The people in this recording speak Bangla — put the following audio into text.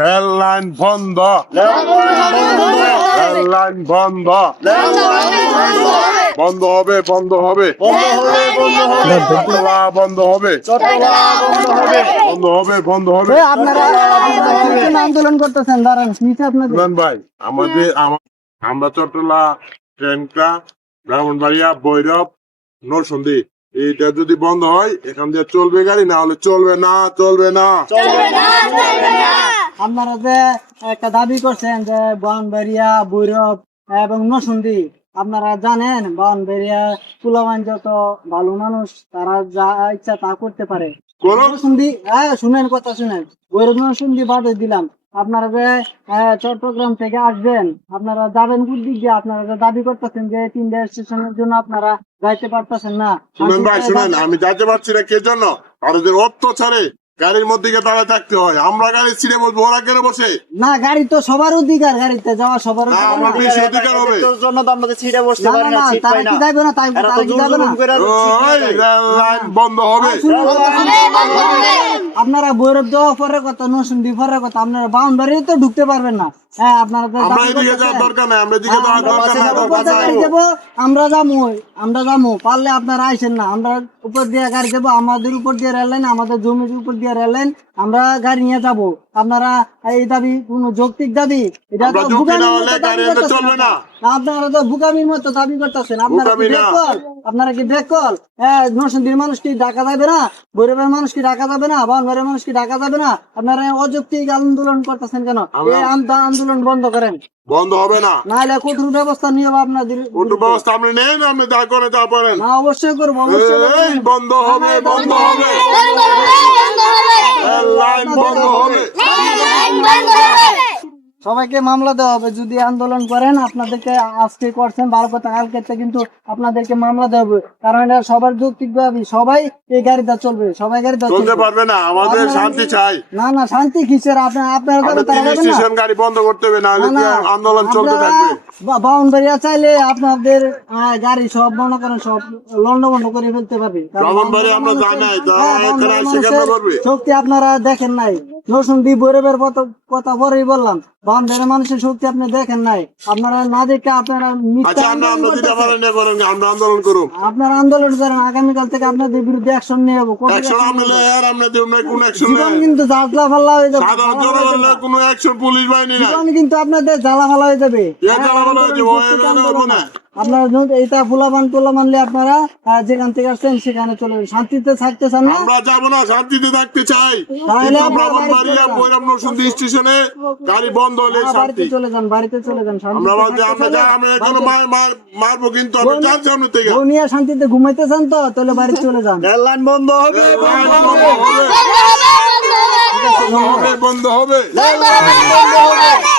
রেল লাইন বন্ধ, রেল লাইন বন্ধ, বন্ধ হবে, বন্ধ হবে, চট্টলা বন্ধ হবে, বন্ধ হবে, বন্ধ হবে। আপনারা আন্দোলন করতেছেন, দাঁড়ান নিচে আপনাদের সুমন ভাই, আমরা চট্টলা ট্রেনটা ব্রাহ্মণবাড়িয়া ভৈরব নরসিংদী এইটা যদি বন্ধ হয় এখান দিয়ে চলবে গাড়ি, না হলে চলবে না, চলবে না। আপনারা যে একটা দাবি করছেন যে ব্রাহ্মণবাড়িয়া ভৈরব এবং নরসিংদী, আপনারা জানেন ব্রাহ্মণবাড়িয়া কুলাবান যত ভালো মানুষ তারা যা ইচ্ছা তা করতে পারে। নরসিংদী শুনেন, কথা শুনেন, ভৈরব নরসিংদী বাদে দিলাম। আপনারা যে চট্টগ্রাম থেকে আসবেন, আপনারা যাবেন কোন দিক দিয়ে? আপনারা যে দাবি করতেছেন যে 3টা স্টেশনের জন্য আপনারা যাইতে পারতেছেন না। শুনেন ভাই, শুনেন, আমি যাইতে পারছি না কে জন্য? তাদের অত্যাচারে গাড়ির মধ্যে গিয়ে দাঁড়ায় থাকতে হয়। আমরা গাড়ির ছিঁড়ে বসবো, ওরা কেন বসে? না, গাড়ি তো সবার অধিকার, গাড়িতে যাওয়া সবার অধিকার। আমার বেশি অধিকার হবে। জন্য তো আমরা ছিটে বসতে না, পারি না, না, না, ছিট তারা পাই না। কি যাবে না? এরা তো তারা কি জোর যাবে না? জুলুম করে ওই রেল লাইন বন্ধ হবে। আপনারা ভৈরব যাওয়া পরের কথা, নরসিংদী পরের কথা, আপনারা ব্রাহ্মণবাড়িয়া তো ঢুকতে পারবেন না। হ্যাঁ, আপনারা তো আমরা দাবি এদিকে করতেছেন। যাওয়ার দরকার নাই, আমরা এদিকে যাওয়ার দরকার নাই। উপর দিয়ে গাড়ি যাবো, আমরা যাবো, পারলে আপনারা আইসেন না। আমরা উপর দিয়ে গাড়ি যাবো, আমাদের উপর দিয়ে রেল লাইন, আমাদের জমির উপর দিয়ে রেল লাইন, আমরা গাড়ি নিয়ে যাবো। আপনারা এই দাবি কোন যৌক্তিক দাবি? এটা আমরা তো যৌক্তিক বুকামির না মতো হলে দাবি গাড়ি আনতে করতেছেন চলবে না। আপনারা তো বুকামির মতো দাবি করতেছেন। আপনারা কি বুকামি না। বেকল? আপনারা কি বেকল? নরসিংদীর মানুষ কি ঢাকা যাবে না? ভৈরবের মানুষ কি ঢাকা যাবে না? ব্রাহ্মণবাড়িয়ার মানুষ কি ঢাকা যাবে না? আপনারা অযৌক্তিক আন্দোলন করতেছেন কেন? এই আন্দোলন বন্ধ করেন, বন্ধ হবে না। নাহলে কঠোর ব্যবস্থা নিয়ে আপনাদের ওটু ব্যবস্থা আপনি নেন, আপনি যা করে তা পারেন। না, অবশ্যই করবো, অবশ্যই করবো। এই বন্ধ হবে, বন্ধ হবে, রেল লাইন বন্ধ হবে। সবাইকে মামলা দেওয়া হবে যদি আন্দোলন করেন। আপনাদেরকে আজকে করছেন ভালো কথা, কালকে কিন্তু আপনাদেরকে মামলা দেওয়া হবে। কারণ এটা সবার যৌক্তিক দাবি, সবাই এই গাড়িটা চলবে, সবাই গাড়িটা চলতে চলবে। পারবে না, আমাদের শান্তি চাই। না, না, শান্তি কিসের? আপনারা আমাদের তারা 3 যাবে না। স্টেশন গাড়ি বন্ধ করতে হবে, না হলে না, না, আন্দোলন চলতে আপনারা থাকবে। ব্রাহ্মণবাড়িয়া চাইলে আপনাদের গাড়ি সব মনে করেন সব লন্ডভন্ড করে ফেলতে পারবে। কারণ ব্রাহ্মণবাড়িয়া আমরা যাই নাই, তা এখানে এসে কেন মানুষের করবে? শক্তি আপনারা দেখেন নাই। নরসিংদী ভৈরবের কথা পরেই বললাম, ব্রাহ্মণবাড়িয়ার মানুষের শক্তি আপনি দেখেন নাই। আপনারা না দেখে আপনারা মিথ্যা আচ্ছা, আমরা আন্দোলন দিতে করতেছেন। পারেন না, করেন, আমরা আন্দোলন করুন। আপনারা আন্দোলন করেন, আগামীকাল থেকে আপনাদের বিরুদ্ধে অ্যাকশন নিয়ে যাবো, কঠোর অ্যাকশন action আমরা নিয়ে যাবো। আর আমরা দেব না কোন অ্যাকশন জীবন নেই। কিন্তু জাজলা ফাল্লা হয়ে যাবে, সাধারণ জনগণের কোনো অ্যাকশন পুলিশ বাহিনী নাই। জীবন কিন্তু আপনাদের জ্বালা ফালা হয়ে যাবে। জ্বালাভালা হয়ে যাবে, যৌক্তিক ওই আন্দোলন না। না। আপনারা এটা ফুলাবান তোলা মানলে আপনারা যেখান থেকে আসছেন সেখানে চলে যাবেন। শান্তিতে থাকতে চান না? আমরা যাবো না, শান্তিতে থাকতে চাই। তাহলে কিন্তু আপনারা ব্রাহ্মণবাড়িয়া বাড়িতে চলে যান। ভৈরব নরসিংদী স্টেশনে গাড়ি বন্ধ হলে বাড়িতে শান্তি। চলে যান, বাড়িতে চলে যান। আমরা বলছি শান্তিতে আমরা থাকতে চান? আমরা এখনো মারবো, কিন্তু আমরা জানছি আমরা থেকে বউ নিয়ে শান্তিতে ঘুমাইতে চান তো তাহলে বাড়িতে চলে যান। রেল লাইন বন্ধ হবে, বন্ধ হবে, বন্ধ হবে। বন্ধ হবে।